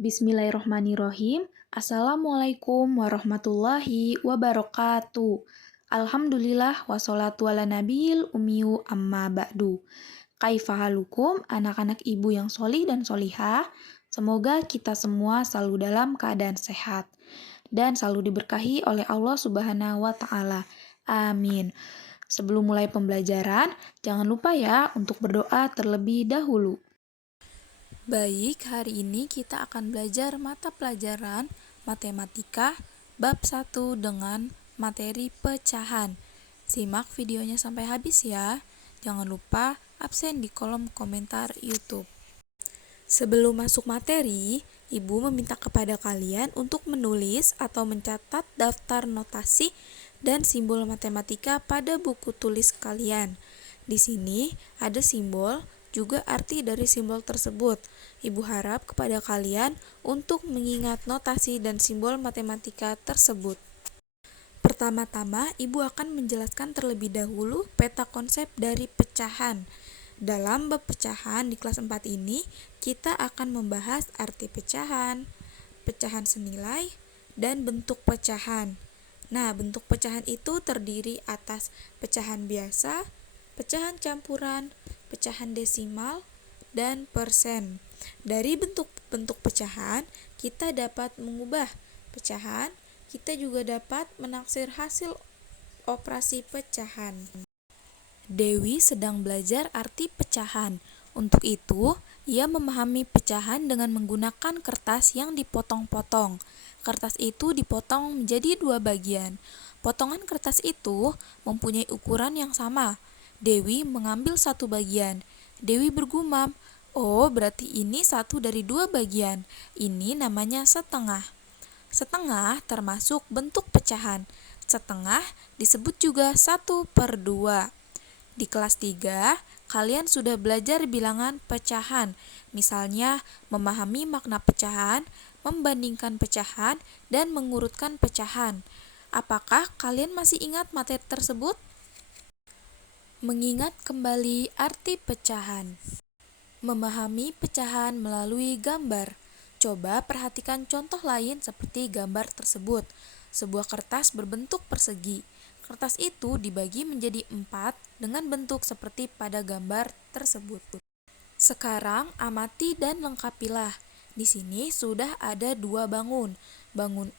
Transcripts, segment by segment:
Bismillahirrohmanirrohim. Assalamualaikum warahmatullahi wabarakatuh. Alhamdulillah wassalatu ala nabiyil ummiyu amma ba'du. Kaifahalukum anak-anak ibu yang solih dan solihah. Semoga kita semua selalu dalam keadaan sehat dan selalu diberkahi oleh Allah Subhanahu wa Ta'ala. Amin. Sebelum mulai pembelajaran, jangan lupa ya untuk berdoa terlebih dahulu. Baik, hari ini kita akan belajar mata pelajaran matematika bab 1 dengan materi pecahan. Simak videonya sampai habis ya. Jangan lupa absen di kolom komentar YouTube. Sebelum masuk materi, Ibu meminta kepada kalian untuk menulis atau mencatat daftar notasi dan simbol matematika pada buku tulis kalian. Di sini ada simbol juga arti dari simbol tersebut. Ibu harap kepada kalian untuk mengingat notasi dan simbol matematika tersebut. Pertama-tama, Ibu akan menjelaskan terlebih dahulu peta konsep dari pecahan. Dalam bab pecahan di kelas 4 ini, kita akan membahas arti pecahan, pecahan senilai, dan bentuk pecahan. Nah, bentuk pecahan itu terdiri atas pecahan biasa, pecahan campuran, pecahan desimal, dan persen. Dari bentuk-bentuk pecahan, kita dapat mengubah pecahan, kita juga dapat menaksir hasil operasi pecahan. Dewi sedang belajar arti pecahan. Untuk itu, ia memahami pecahan dengan menggunakan kertas yang dipotong-potong. Kertas itu dipotong menjadi 2 bagian. Potongan kertas itu mempunyai ukuran yang sama. Dewi mengambil 1 bagian. Dewi bergumam, "Oh, berarti ini 1 dari 2 bagian. Ini namanya setengah." Setengah termasuk bentuk pecahan. Setengah disebut juga 1/2. Di kelas 3, kalian sudah belajar bilangan pecahan. Misalnya, memahami makna pecahan, membandingkan pecahan, dan mengurutkan pecahan. Apakah kalian masih ingat materi tersebut? Mengingat kembali arti pecahan. Memahami pecahan melalui gambar. Coba perhatikan contoh lain seperti gambar tersebut. Sebuah kertas berbentuk persegi. Kertas itu dibagi menjadi 4 dengan bentuk seperti pada gambar tersebut. Sekarang amati dan lengkapilah. Di sini sudah ada 2 bangun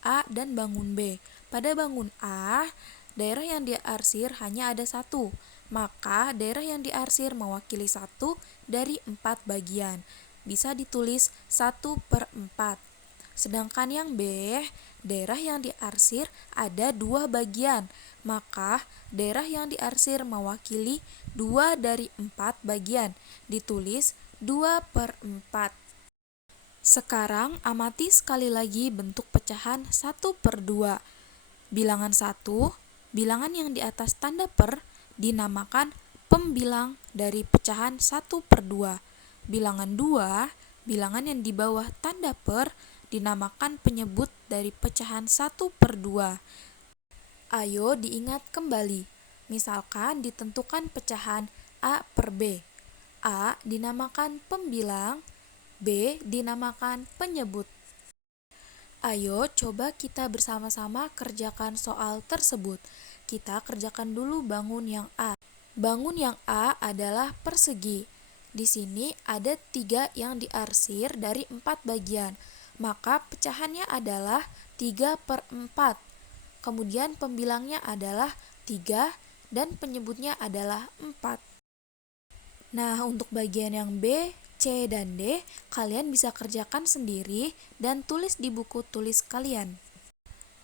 A dan bangun B. Pada bangun A, daerah yang diarsir hanya ada 1. Maka daerah yang diarsir mewakili 1 dari 4 bagian. Bisa ditulis 1/4. Sedangkan yang B, daerah yang diarsir ada 2 bagian. Maka daerah yang diarsir mewakili 2 dari 4 bagian. Ditulis 2/4. Sekarang amati sekali lagi bentuk pecahan 1/2. Bilangan 1, bilangan yang di atas tanda per, dinamakan pembilang dari pecahan 1/2. Bilangan 2, bilangan yang di bawah tanda per, dinamakan penyebut dari pecahan 1/2. Ayo diingat kembali. Misalkan ditentukan pecahan A/B. A dinamakan pembilang, B dinamakan penyebut. Ayo coba kita bersama-sama kerjakan soal tersebut. Kita kerjakan dulu bangun yang A. Bangun yang A adalah persegi. Di sini ada 3 yang diarsir dari 4 bagian. Maka pecahannya adalah 3/4. Kemudian pembilangnya adalah 3 dan penyebutnya adalah 4. Nah, untuk bagian yang B, C, dan D, kalian bisa kerjakan sendiri dan tulis di buku tulis kalian.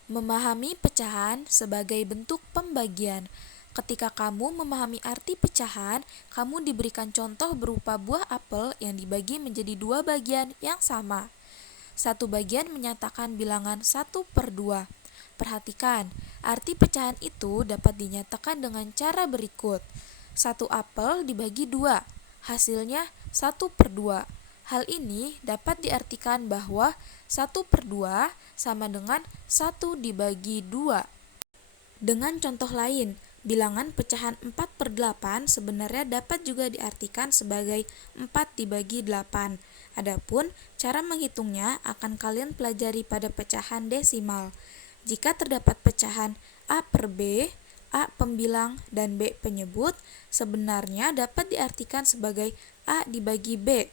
Memahami pecahan sebagai bentuk pembagian. Ketika kamu memahami arti pecahan, kamu diberikan contoh berupa buah apel yang dibagi menjadi 2 bagian yang sama. 1 bagian menyatakan bilangan 1/2. Perhatikan, arti pecahan itu dapat dinyatakan dengan cara berikut. 1 apel dibagi 2, hasilnya 1/2. Hal ini dapat diartikan bahwa 1/2 sama dengan 1 dibagi 2. Dengan contoh lain, Bilangan pecahan 4/8 sebenarnya dapat juga diartikan sebagai 4 dibagi 8. Adapun cara menghitungnya akan kalian pelajari pada pecahan desimal. Jika terdapat pecahan A per B, A pembilang dan B penyebut, sebenarnya dapat diartikan sebagai A dibagi B.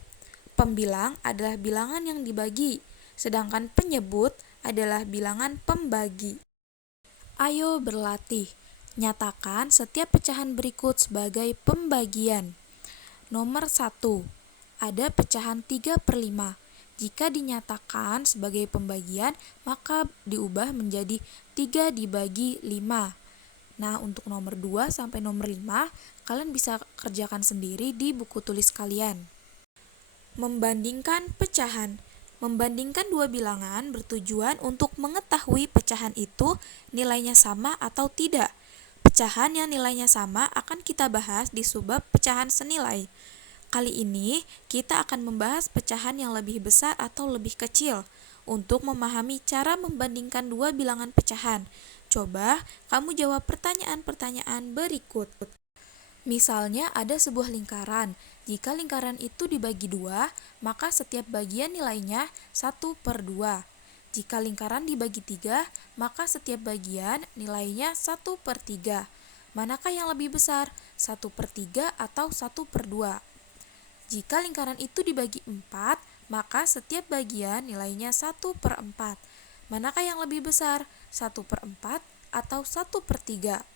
Pembilang adalah bilangan yang dibagi, sedangkan penyebut adalah bilangan pembagi. Ayo berlatih. Nyatakan setiap pecahan berikut sebagai pembagian. Nomor 1. Ada pecahan 3/5. Jika dinyatakan sebagai pembagian, maka diubah menjadi 3 dibagi 5. Nah, untuk nomor 2 sampai nomor 5, kalian bisa kerjakan sendiri di buku tulis kalian. Membandingkan pecahan. Membandingkan dua bilangan bertujuan untuk mengetahui pecahan itu nilainya sama atau tidak. Pecahan yang nilainya sama akan kita bahas di subbab pecahan senilai. Kali ini kita akan membahas pecahan yang lebih besar atau lebih kecil. Untuk memahami cara membandingkan dua bilangan pecahan, coba kamu jawab pertanyaan-pertanyaan berikut. Misalnya ada sebuah lingkaran. Jika lingkaran itu dibagi dua, maka setiap bagian nilainya 1/2. Jika lingkaran dibagi 3, maka setiap bagian nilainya 1/3. Manakah yang lebih besar, 1/3 atau 1/2? Jika lingkaran itu dibagi 4, maka setiap bagian nilainya 1/4. Manakah yang lebih besar, 1/4 atau 1/3?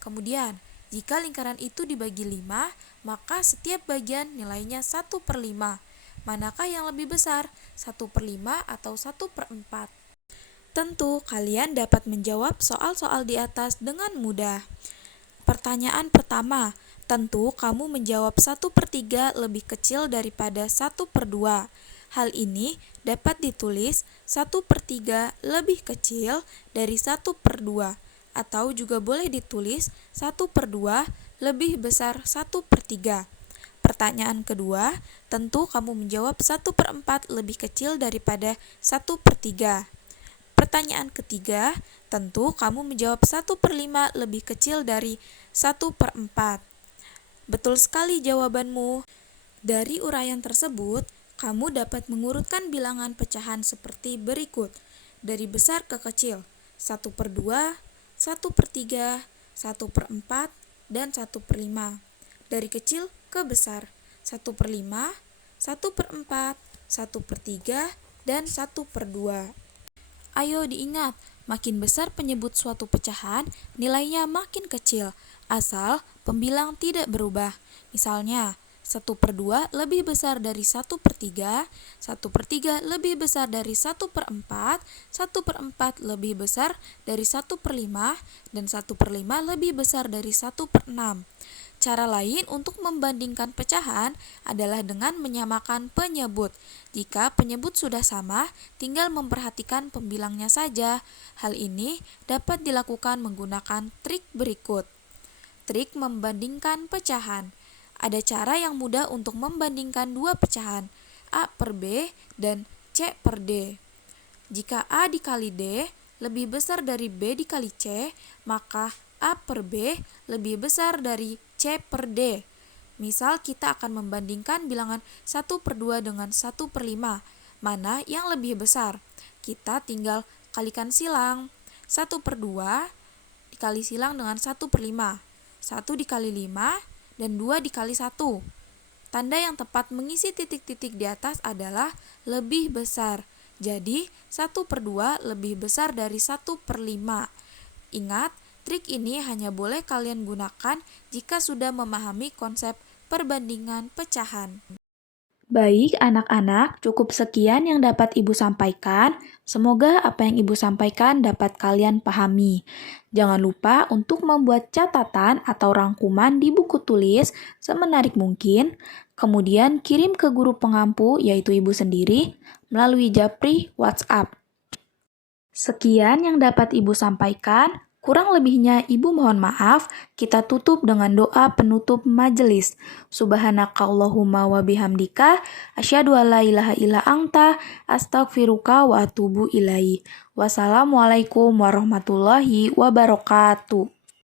Kemudian, jika lingkaran itu dibagi 5, maka setiap bagian nilainya 1/5. Manakah yang lebih besar, 1/5 atau 1/4? Tentu, kalian dapat menjawab soal-soal di atas dengan mudah. Pertanyaan pertama, tentu kamu menjawab 1/3 lebih kecil daripada 1/2. Hal ini dapat ditulis 1/3 lebih kecil dari 1/2, atau juga boleh ditulis 1/2 lebih besar 1/3. Pertanyaan kedua, tentu kamu menjawab 1/4 lebih kecil daripada 1/3. Pertanyaan ketiga, tentu kamu menjawab 1/5 lebih kecil dari 1/4. Betul sekali jawabanmu. Dari uraian tersebut, kamu dapat mengurutkan bilangan pecahan seperti berikut. Dari besar ke kecil, 1/2, 1/3, 1/4, dan 1/5. Dari kecil ke besar, 1/5, 1/4, 1/3, dan 1/2. Ayo diingat, makin besar penyebut suatu pecahan, nilainya makin kecil, asal pembilang tidak berubah. Misalnya, 1/2 lebih besar dari 1/3, 1/3 lebih besar dari 1/4, 1/4 lebih besar dari 1/5, dan 1/5 lebih besar dari 1/6. Cara lain untuk membandingkan pecahan adalah dengan menyamakan penyebut. Jika penyebut sudah sama, tinggal memperhatikan pembilangnya saja. Hal ini dapat dilakukan menggunakan trik berikut. Trik membandingkan pecahan. Ada cara yang mudah untuk membandingkan dua pecahan, A per B dan C per D. Jika A dikali D lebih besar dari B dikali C, maka A per B lebih besar dari C per D. Misal kita akan membandingkan bilangan 1/2 dengan 1/5. Mana yang lebih besar? Kita tinggal kalikan silang. 1/2 dikali silang dengan 1/5. 1 dikali 5 dan 2 dikali 1. Tanda yang tepat mengisi titik-titik di atas adalah lebih besar. Jadi 1/2 lebih besar dari 1/5. Ingat, trik ini hanya boleh kalian gunakan jika sudah memahami konsep perbandingan pecahan. Baik anak-anak, cukup sekian yang dapat Ibu sampaikan. Semoga apa yang Ibu sampaikan dapat kalian pahami. Jangan lupa untuk membuat catatan atau rangkuman di buku tulis semenarik mungkin, kemudian kirim ke guru pengampu yaitu Ibu sendiri melalui Japri WhatsApp. Sekian yang dapat Ibu sampaikan. Kurang lebihnya Ibu mohon maaf. Kita tutup dengan doa penutup majelis. Subhanakallahumma wa bihamdika asyhadu alla ilaha illa anta astaghfiruka wa atubu ilaihi. Wassalamualaikum warahmatullahi wabarakatuh.